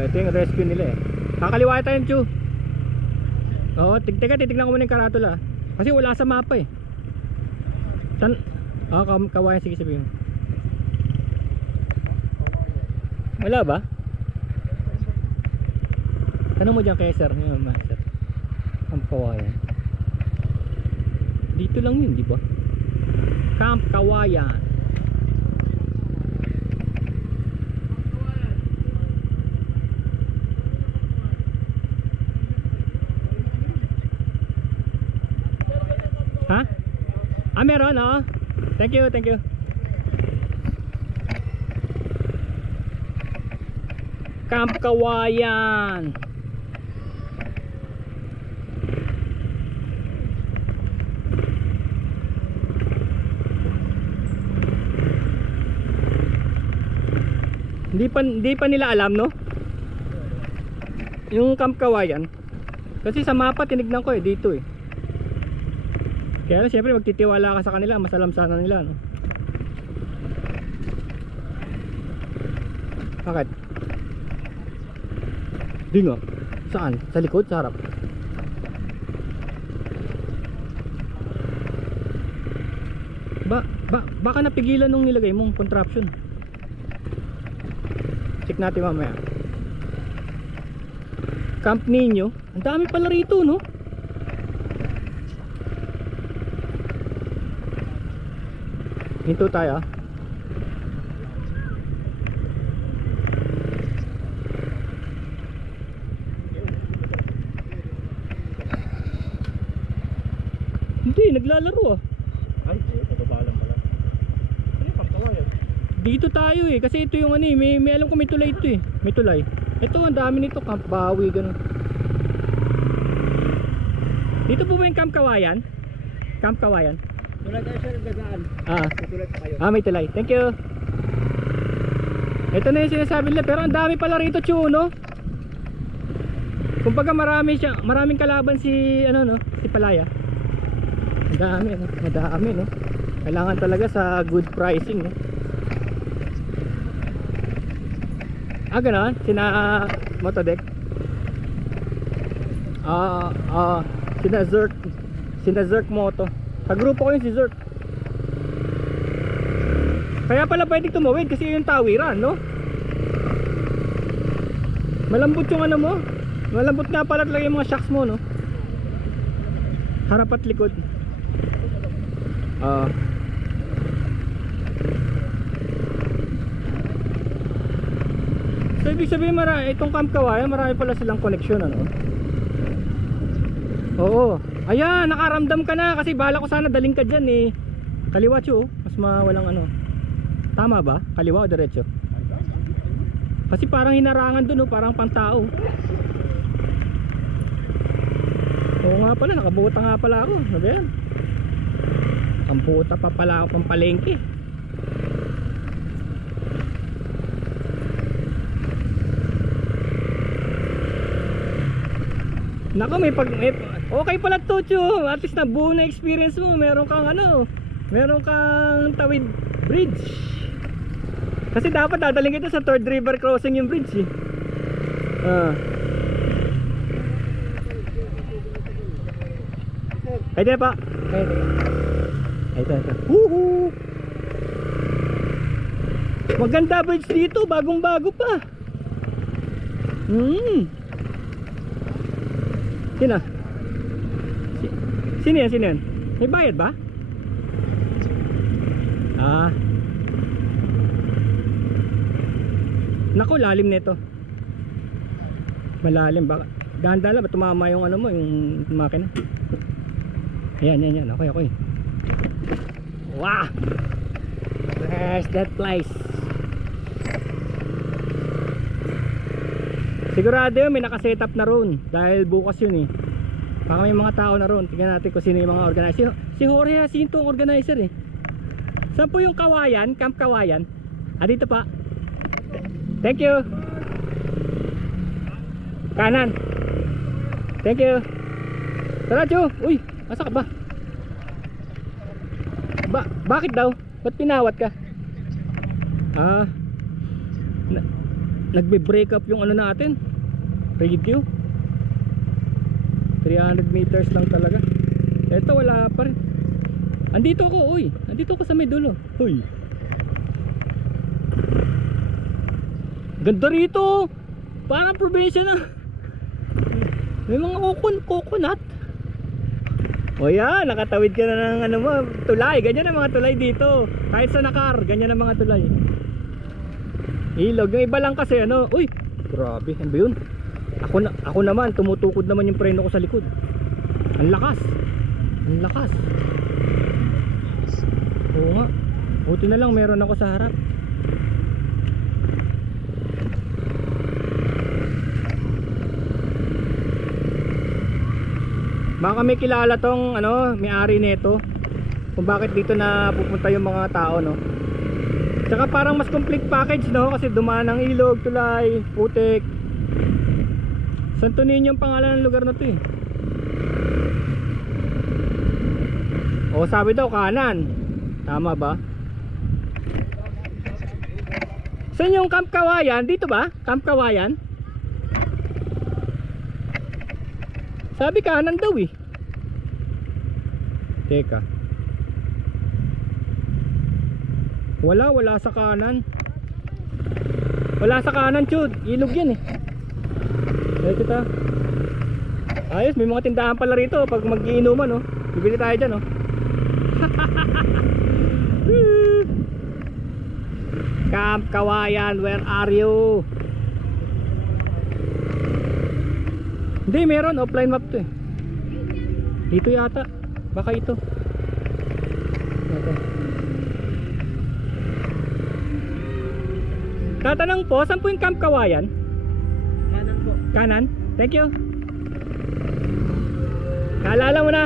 ito yung rescue nila eh. Kakaliwa tayo yung Chu. Oo, titignan ko muna yung karatula. Kasi wala sa mapa eh. Kawayan, sige sabihin. Wala ba? Tanong mo dyan kay sir. Sir. Camp Kawayan. Dito lang yun, di ba? Camp Kawayan. Ha? Meron, oh. Thank you. Camp Kawayan. Hindi pa nila alam, no? Yung Camp Kawayan. Kasi sa mapa tinignan ko eh, dito eh. Kaya siyempre magtitiwala ka sa kanila, mas alam sana nila, no? Bakit? Di nga. Saan? Sa likod? Sa harap? Baka napigilan nung nilagay mong contraption. Check natin mamaya. Camp Nino. Ang dami pala rito, no? Hinto tayo. Hindi, naglalaro ah. Ay, pababa lang pala. Ano yung pagkawayan? Dito tayo eh, kasi ito yung ano eh, may alam ko may tulay ito eh. May tulay. Ito ang dami nito, Camp Bawi, ganun. Dito po ba yung Camp Kawayan? Camp Kawayan? Tulad tayo siya nagdagaan. Tulad pa kayo. May tulay. Thank you. Ito na yung sinasabi nila, pero ang dami pala rito, Chu, no? Kumbaga maraming kalaban si si Palaya. Madami, no? Madami, no? Kailangan talaga sa good pricing, no? Ganon? Motodeck? Sina Zerk Moto. Kagrupo ko yun si Zerk. Kaya pala pwedeng tumawid kasi yung tawiran, no? Malambot yung ano mo. Malambot nga pala talaga yung mga shocks mo, no? Harap at likod. So ibig sabihin itong Camp Kawayan, marami pala silang connection, ano? Oo. Ayan, nakaramdam ka na kasi bala ko sana daling ka dyan eh. Kaliwa, Chu, mas mawalang ano. Tama ba? Kaliwa o diretso? Kasi parang hinarangan dun, parang pantao. Oo nga pala, nakabuta nga pala ako. Sabi yan, kamputa pa pala ako pang palengke. Nako, okay pala to, Chu. At least nabuo na experience mo. Meron kang tawid bridge. Kasi dapat dadaling kita sa Third River Crossing yung bridge eh. Pwede na pa. Pwede. Ito. Woohoo! Maganda bridge dito, bagong bago pa. Sino yan? May bayad ba? Naku, lalim nito. Malalim baka. Dahan-dahan lang ba tumama yung ano mo, yung makina. Yan. Okay. Wow! Where's that place? Sigurado yun, may nakaset up na roon. Dahil bukas yun eh. Baka may mga tao na roon. Tingnan natin kung sino yung mga organizer. Si Jorge Jacinto ang organizer eh. Saan po yung Kawayan? Camp Kawayan? Dito pa. Thank you. Kanan. Thank you. Tara, Chu. Uy, asa ka ba? Bakit daw? Ba't pinawat ka? nagbe-break up yung ano natin, radio. 300 meters lang talaga. Eto wala pa rin. Andito ako, uy. Andito ako sa may dulo. Uy. Ganda rito. Parang probinsya na. May mga coconut. O yan, nakatawid ka na ng ano mo, tulay. Ganyan ang mga tulay dito. Kahit sa Nakar, ganyan ang mga tulay. Ilog. Yung iba lang kasi ano, uy, grabe, ano ba yun? Ako naman, tumutukod naman yung preno ko sa likod. Ang lakas. Ang lakas. Oo nga. Buti na lang meron ako sa harap. Baka may kilala tong ano, may-ari nito. Kung bakit dito na pupunta yung mga tao, no? Tsaka parang mas complete package, no? Kasi dumaan ng ilog, tulay, putik. Santo Niño yung pangalan ng lugar na to eh. O sabi daw kanan. Tama ba? Saan yung Camp Kawayan? Dito ba? Camp Kawayan? Sabi kanan daw eh. Teka. Wala sa kanan. Wala sa kanan, Chud. Ilog yan eh. Ito ta. Ayos, may mga tindahan pala rito pag mag-iinuman, oh. Bibili tayo dyan, oh. Camp Kawayan, where are you? Hindi, meron offline map to eh. Dito yata. Baka ito. Okay. Tatanong po, saan po yung Camp Kawayan? Kanan po. Kanan? Thank you. Kaalala mo na.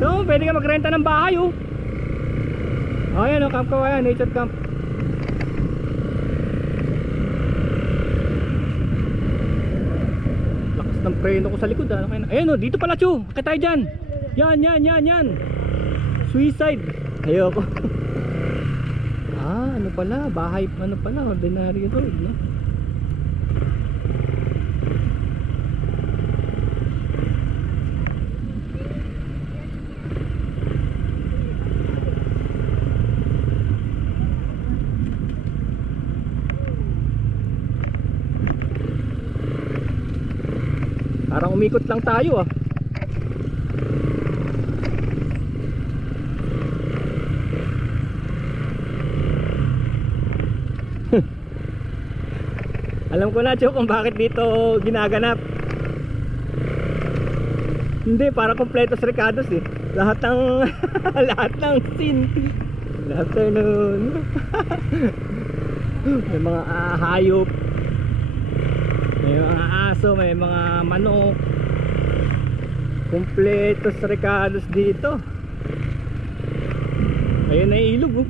So, pwede ka magrenta ng bahay, oh. Oh, yan, oh, Camp Kawayan, nature camp. Lakas ng preno ko sa likod, ah. Ayan, oh, dito pala, Chu. Akit tayo dyan. Yan. Suicide. Ayoko. Ano pala, bahay, ano pala, ordinary road, no? Parang umikot lang tayo, ah. Alam ko na, Chok, kung bakit dito ginaganap. Hindi, para kompletos Ricardos eh. Lahat ng lahat ng scene. Lahat nun. May mga hayop. May mga aso, may mga manok. Kompletos Ricardos dito. Ayun na yung ilog, oh.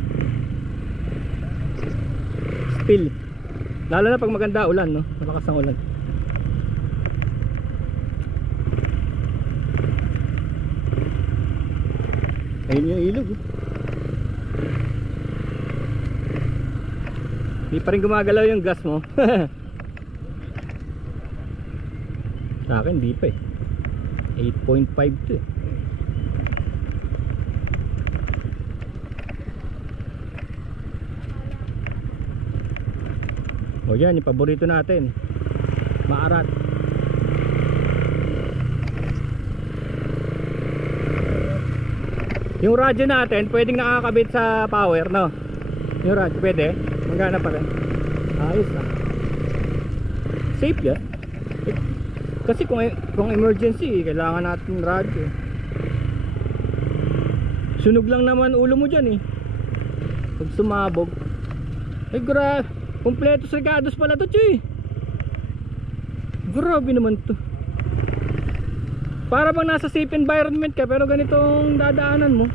Spill. Lalo na pag maganda ulan, no? Malakas ang ulan. Ayun yung ilog, oh. Di pa rin gumagalaw yung gas mo. Sa akin di pa eh. 8.5 to eh. O yan, yung paborito natin, maarat. Yung radyo natin pwedeng nakakabit sa power, no? Yung radyo pwede, magana pa rin. Ayos na. Safe yan. Kasi kung emergency, kailangan natin radyo. Sunog lang naman ulo mo dyan eh. Pag sumabog. Ay grabe. Kompletos Ricardos pala to, Chuy. Grabe naman to. Para bang nasa safe environment ka, pero ganitong dadaanan mo.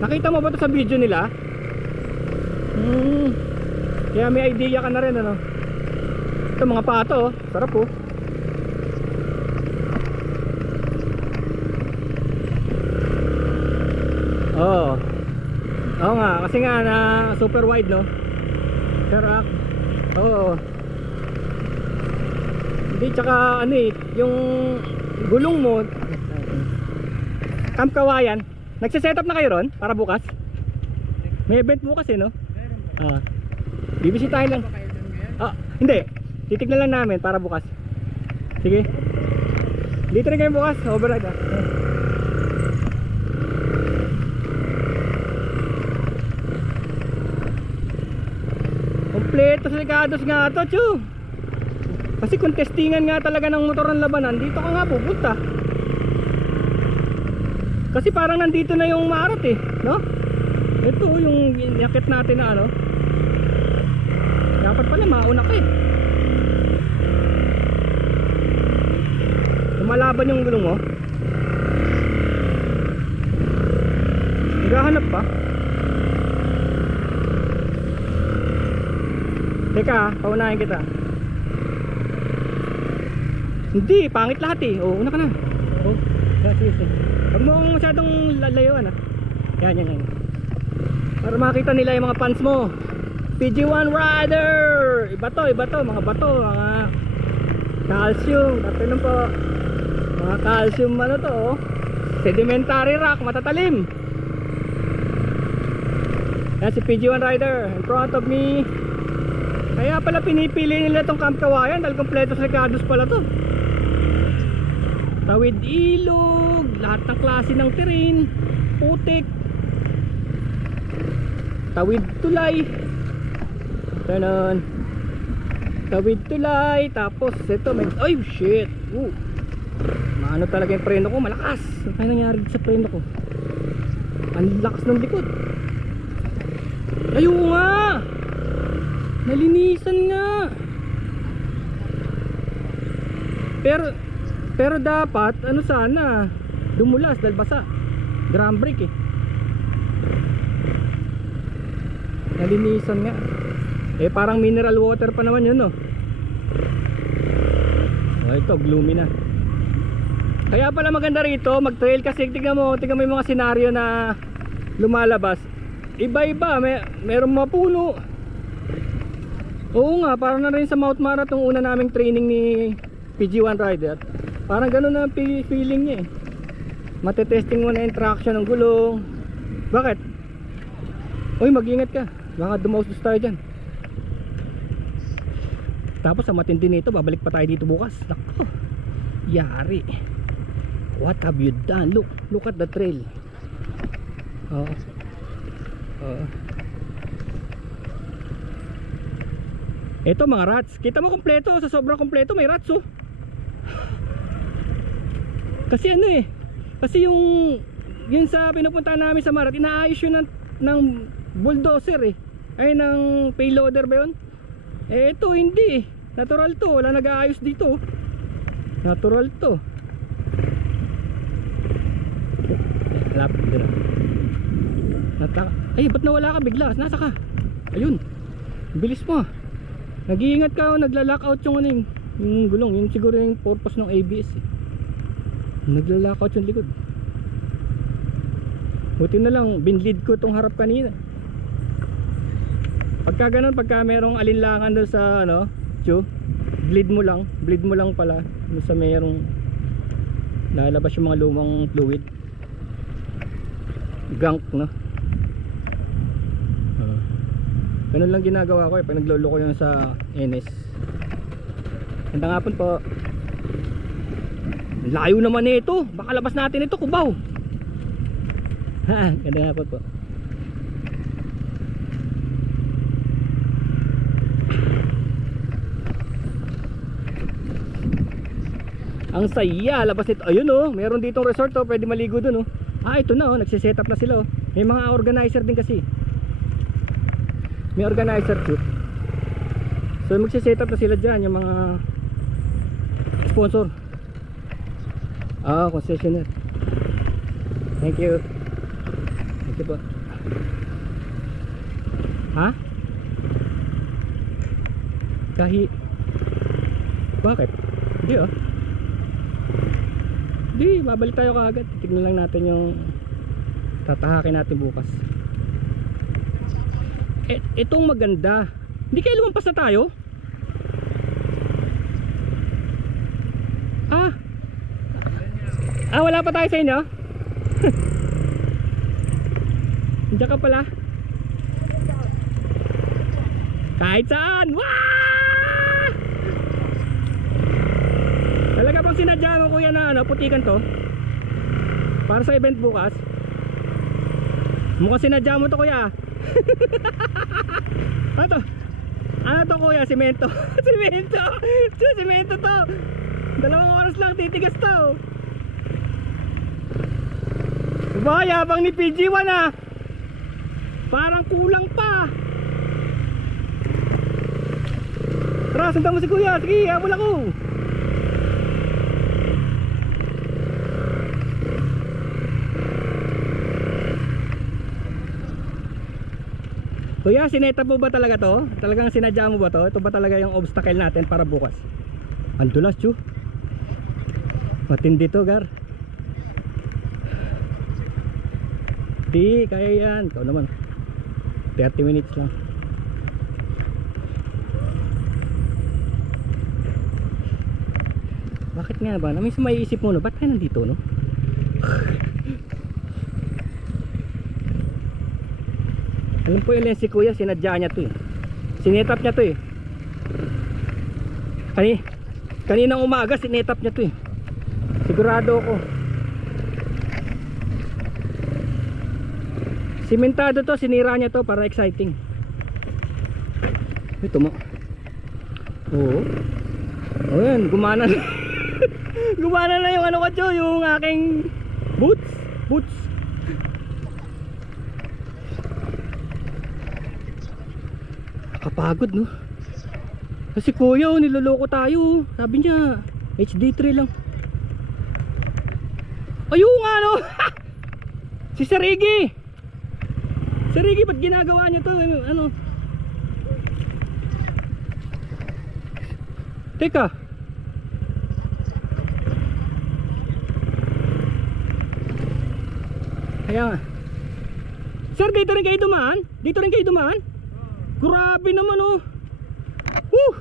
Nakita mo ba to sa video nila? Kaya may idea ka na rin, ano. Ito mga pato, oh. Sarap, oh. Oh. Oo nga, kasi nga na super wide, no? Pero oo. Hindi, tsaka ano eh, yung gulong mo. Camp Kawayan, nagsiset up na kayo ron para bukas? May event bukas eh, no? Bibisitahin lang. Hindi, titignan lang namin para bukas. Sige, dito rin kayo bukas, override Kompleto sa Ligados nga to, Chu. Kasi kung testingan nga talaga ng motor ng labanan, dito ka nga pupunta. Kasi parang nandito na yung maarat eh, no? Ito yung yakit natin na ano. Dapat pala mauna ka eh. Lumalaban yung gulong mo. Naghahanap pa. Teka, paunahin kita. Hindi, pangit lahat eh. Una ka na. Sige. Huwag mo akong masyadong lalayuan ah. Yan. Para makita nila yung mga fans mo. PG1 Rider. Iba to, mga bato, mga calcium. Tapos po, mga calcium ano to, sedimentary rock, matatalim. Yan si PG1 Rider in front of me. Kaya pala pinipili nila tong Camp Kawayan dahil kompleto sa Ligados pala to. Tawid ilog, lahat ng klase ng terrain, putik, tawid tulay, ganon, tawid tulay. Tapos ito may, ay shit, maano talaga yung preno ko, malakas. Ano nangyari sa preno ko? Ang lakas ng likod. Ayun nga, nalinisan nga. Pero dapat ano sana, dumulas dahil basa. Drum brake eh. Nalinisan nga. Parang mineral water pa naman yun, no? Ito gloomy na. Kaya pala maganda rito mag-trail kasi tingnan mo yung mga senaryo na lumalabas. Iba-iba, merong mga puno. Oo nga, parang na rin sa Mount Mara tong una naming training ni PG1 Rider. Parang ganun na feeling niya eh. Matetesting mo na yung traction ng gulong. Bakit? Uy, mag-ingat ka, baka dumaustos tayo dyan. Tapos sa matindi nito, babalik pa tayo dito bukas. Nako, yari. What have you done? Look at the trail. Ito mga rats. Kita mo kompleto, sa sobrang kompleto may rats oh. Kasi ano eh, kasi yun sa pinupuntahan namin sa Marat, inaayos yun ng bulldozer eh. Ay, ng payloader ba yun? Ito hindi eh. Natural to, wala nag-aayos dito. Natural to. Lapit din. Ay, ba't nawala ka bigla? Nasa ka? Ayun, bilis mo. Nag-iingat ka, nagla-lockout yung ano yung gulong. Yun siguro yung purpose ng ABS eh. Nagla-lockout yung likod. Buti na lang binlead ko tong harap kanina. Pagka ganun, pagka merong alinlangan doon sa ano, bleed mo lang pala doon sa merong lalabas yung mga lumang fluid, gunk, no? Ganun lang ginagawa ko pag nagloloko yun sa NS. Ganda nga po. Layo naman ito, baka labas natin ito, Cubao. Ganda nga po. Ang saya, labas nito. Ayun oh, meron ditong resort oh, pwede maligo dun oh. Ito na oh, nagsiset up na sila oh. May mga organizer din kasi. May organizer too. So magsiset up na sila dyan, yung mga sponsor. Concessionaire. Thank you. Thank you po. Bakit? Hindi oh. Hindi, babalik tayo kaagad. Tignan lang natin yung tatahakin natin bukas. Itong maganda. Hindi kayo lumampas na tayo? Wala pa tayo sa inyo? Diyan ka pala. Kahit saan. Wah! Talaga bang sinadya mo kuya na putikan to? Para sa event bukas? Mukhang sinadya mo to kuya. Ano to kuya? Simento. Simento to. 2 oras lang titigas to. Ba, yabang ni PG1 ah. Parang kulang pa. Tara, sundan mo si kuya. Sige, habol ako. Kuya, sinetap mo ba talaga to? Talagang sinadya mo ba to? Ito ba talaga yung obstacle natin para bukas? Ang dulas, chu. Matindi to, Gar. Di, kaya yan. Ikaw naman 30 minutes lang. Bakit nga ba? Namin sa maiisip mo, no? Ba't kayo nandito, no? Alam po yung si kuya, sinadya niya to eh. Sinetap niya to eh. Kaninang umaga, sinetap niya to eh. Sigurado ako. Simentado to, sinira niya to para exciting. Ito mo. Oo. O yan, gumana na. Gumana na yung ano ko, Joe, yung aking boots. Kapagod, no? Kasi kuya, niloloko tayo. Sabi niya, HD3 lang. Ayun nga, no? Si Sarigi. Sarigi, ba't ginagawa niya to? Ano? Teka. Kaya Sir, dito rin kayo dumaan? Dito rin kayo dumaan? Grabe naman oh. Woo!